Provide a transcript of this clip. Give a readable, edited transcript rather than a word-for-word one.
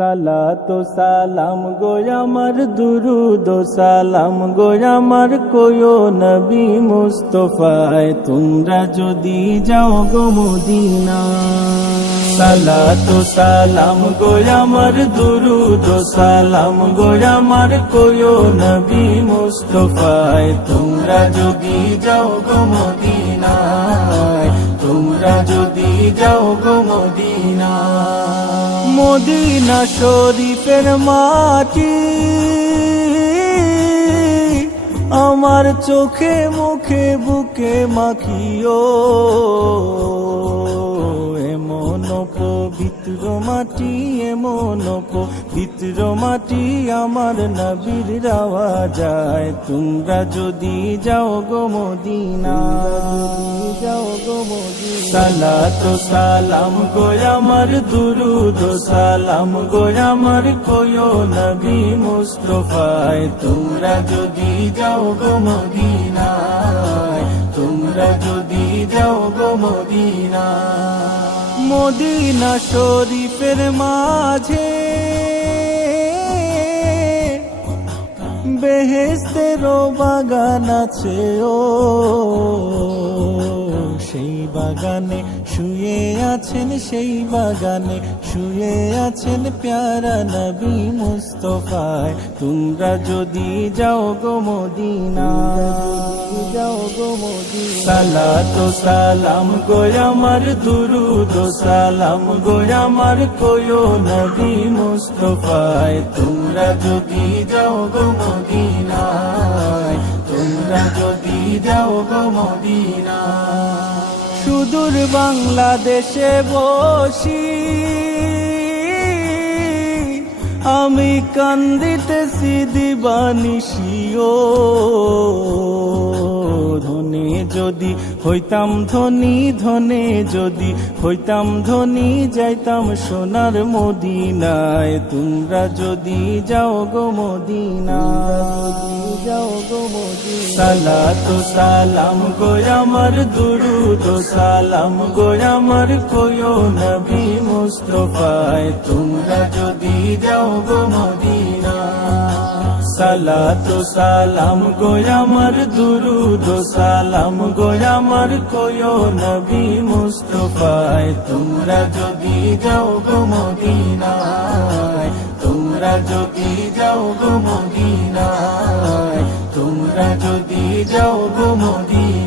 সালাতু সালাম গো আমার দুরুদ ও সালাম গো আমার কোয়ো নবী মুস্তাফায় তোমরা যদি যাও গো মদিনা। সালাতু সালাম গো আমার দুরুদ ও সালাম গো আমার কোয়ো নবী মুস্তাফায় তোমরা যদি যাও গো মদিনায়, তোমরা যদি যাও গো মদিনা। মদিনা শরীফের মাটি আমার চোখে মুখে বুকে মাখিও, এমন পবিত্র মাটি, এমন পবিত্র মাটি আমার নবীর রাওয়া যায়। তোমরা যদি যাও গো মদিনা, যাও গো মদিনা। সালাতু সালাম গো আমার দুরুদ ও সালাম গো আমার কোয়ো নবী মুস্তাফায় তোমরা যদি যাও গো মদিনায়, তোমরা যদি যাও গো মদিনা। মদিনা শরীফের মাঝে বেহেশতেরও বাগান আছে ও, সেই বাগানে শুয়ে আছেন, সেই বাগানে শুয়ে আছেন প্যারা নবী মুস্তাফায় তোমরা যদি যাও গো মদিনা, যাও গো মদিনা। সালাতু সালাম গো আমার দুরুদ ও সালাম গো আমার কোয়ো নবী মুস্তাফায় তোমরা যদি যাও গো মদিনায়, তোমরা যদি যাও গো মদিনা। সুদূর বাংলাদেশে বসি আমি কান্দিতেছি দিবানিশিও, ধনে যদি হইতাম ধনী, ধনে যদি হইতাম ধনী যাইতাম সোনার মদিনায় তোমরা যদি যাও গো মদিনা, যাও গো মদিনা। সালাতু সালাম গো আমার দুরুদ ও সালাম গো আমার কোয়ো নবী মুস্তাফায় তোমরা যদি যাও গো মদিনা। সালাতু সালাম গো আমার দুরুদ ও সালাম গো আমার কোয়ো নবী মুস্তাফায় তোমরা যদি যাও গো মদিনায়, তোমরা যদি যাও গো মদিনায়, তোমরা যদি যাও গো মদিনায়।